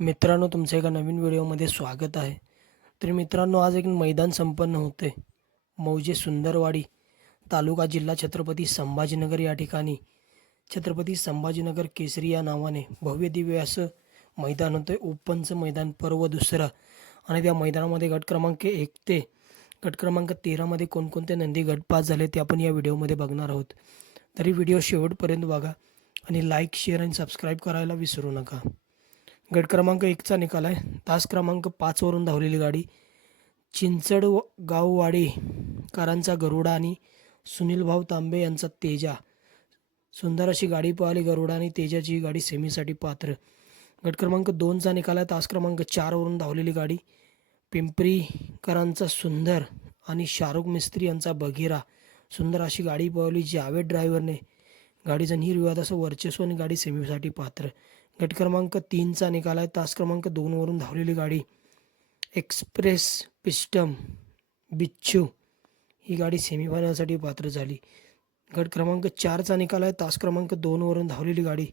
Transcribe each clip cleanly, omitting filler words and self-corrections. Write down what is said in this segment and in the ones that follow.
मित्रांनो, तुमचं एका नवीन व्हिडिओमध्ये स्वागत आहे. तर मित्रांनो, आज एक मैदान संपन्न होते. मौजे सुंदरवाडी, तालुका जिल्हा छत्रपती संभाजीनगर या ठिकाणी छत्रपती संभाजीनगर केसरी या नावाने भव्य दिव्य असं मैदान होतं. ओपनचं मैदान पर्व दुसरं आणि त्या मैदानामध्ये गट क्रमांक 1 ते गट क्रमांक 13मध्ये कोणकोणते नंदी गट पास झाले ते आपण या व्हिडिओमध्ये बघणार आहोत. तरी व्हिडिओ शेवटपर्यंत बघा आणि लाईक, शेअर आणि सबस्क्राईब करायला विसरू नका. गट क्रमांक 1चा निकाल आहे. तास क्रमांक 5वरून धावलेली गाडी गाववाडीकरांचा गरुडा आणि सुनीलभाऊ तांबे यांचा तेजा. सुंदर अशी गाडी पळाली गरुडा आणि तेजाची गाडी सेमीसाठी पात्र. गट क्रमांक 2चा निकाल आहे. तास क्रमांक 4वरून धावलेली गाडी पिंपरीकरांचा सुंदर आणि शाहरुख मिस्त्री यांचा बघिरा. सुंदर अशी गाडी पळवली जावेद ड्रायव्हरने. गाडीचं निर्विवाद असं वर्चस्व आणि गाडी सेमीसाठी पात्र. गट क्रमांक 3चा निकाल आहे. तास क्रमांक 2वरून धावलेली गाडी एक्सप्रेस पिस्टम बिच्छू ही गाडी सेमीफायनलसाठी पात्र झाली. गट क्रमांक 4चा निकाल आहे. तास क्रमांक 2वरून धावलेली गाडी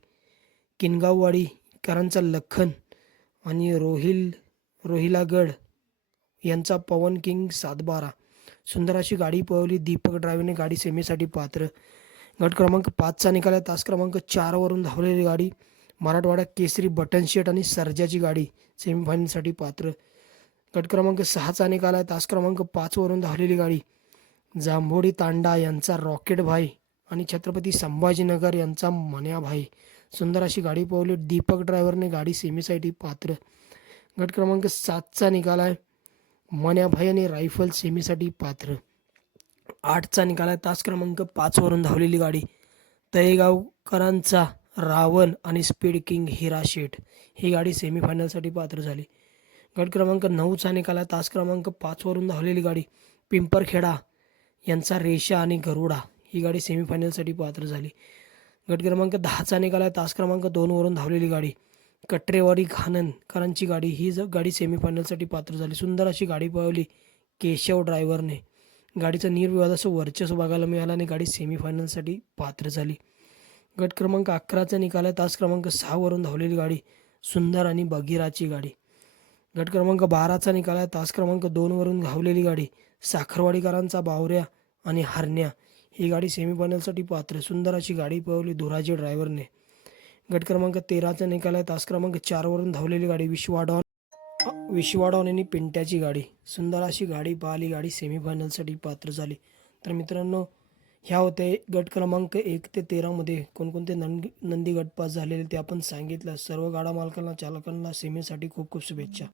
किनगाववाडीकरांचा लखन आणि रोहिलागड यांचा पवन किंग 7-12. सुंदर अशी गाडी पळवली दीपक ड्रायव्हरने. गाडी सेमीसाठी पात्र. गट क्रमांक 5चा निकाल आहे. तास क्रमांक 4वरून धावलेली गाडी मराठवाडा केसरी बटन शेट आणि सर्जाची गाडी सेमीफायनलसाठी पात्र. गट क्रमांक 6चा निकाल आहे. तास क्रमांक 5वरून धावलेली गाडी जांभोडी तांडा यांचा रॉकेट भाई आणि छत्रपती संभाजीनगर यांचा मन्या भाई. सुंदर अशी गाडी पळवली दीपक ड्रायव्हरने. गाडी सेमीसाठी पात्र. गट क्रमांक 7चा निकाल आहे. मन्या भाई आणि रायफल सेमीसाठी पात्र. 8चा निकाल आहे. तास क्रमांक 5वरून धावलेली गाडी तळेगावकरांचा रावण आणि स्पीड किंग हिरा शेठ ही गाडी सेमीफायनलसाठी पात्र झाली. गट क्रमांक 9चा निकाल आहे. तास क्रमांक 5वरून धावलेली गाडी पिंपरखेडा यांचा रेषा आणि गरुडा ही गाडी सेमीफायनलसाठी पात्र झाली. गट क्रमांक 10चा निकाल आहे. तास क्रमांक 2वरून धावलेली गाडी कटरेवाडी घाणनकरांची गाडी ही गाडी सेमीफायनलसाठी पात्र झाली. सुंदर अशी गाडी पळवली केशव ड्रायव्हरने. गाडीचं निर्विवाद असं वर्चस्व बघायला मिळालं आणि गाडी सेमीफायनलसाठी पात्र झाली. गट क्रमांक 11चा निकाल आहे. तास क्रमांक 6वरून धावलेली गाडी सुंदर आणि बघिराची गाडी. गट क्रमांक 12चा निकाल आहे. तास क्रमांक 2वरून धावलेली गाडी साखरवाडीकरांचा बावऱ्या आणि हरण्या ही गाडी सेमीफायनलसाठी पात्र. सुंदर अशी गाडी पळवली धुराजी ड्रायव्हरने. गट क्रमांक 13चा निकाल आहे. तास क्रमांक 4वरून धावलेली गाडी विश्वाडॉन आणि पिंट्याची गाडी. सुंदर अशी गाडी पळाली. गाडी सेमीफायनलसाठी पात्र झाली. तर मित्रांनो, ह्या होते गट क्रमांक 1 ते 13मध्ये कोणकोणते नंदी गट पास झालेले ते आपण सांगितलं. सर्व गाडा मालकांना चालकांना सेमीसाठी खूप खूप शुभेच्छा.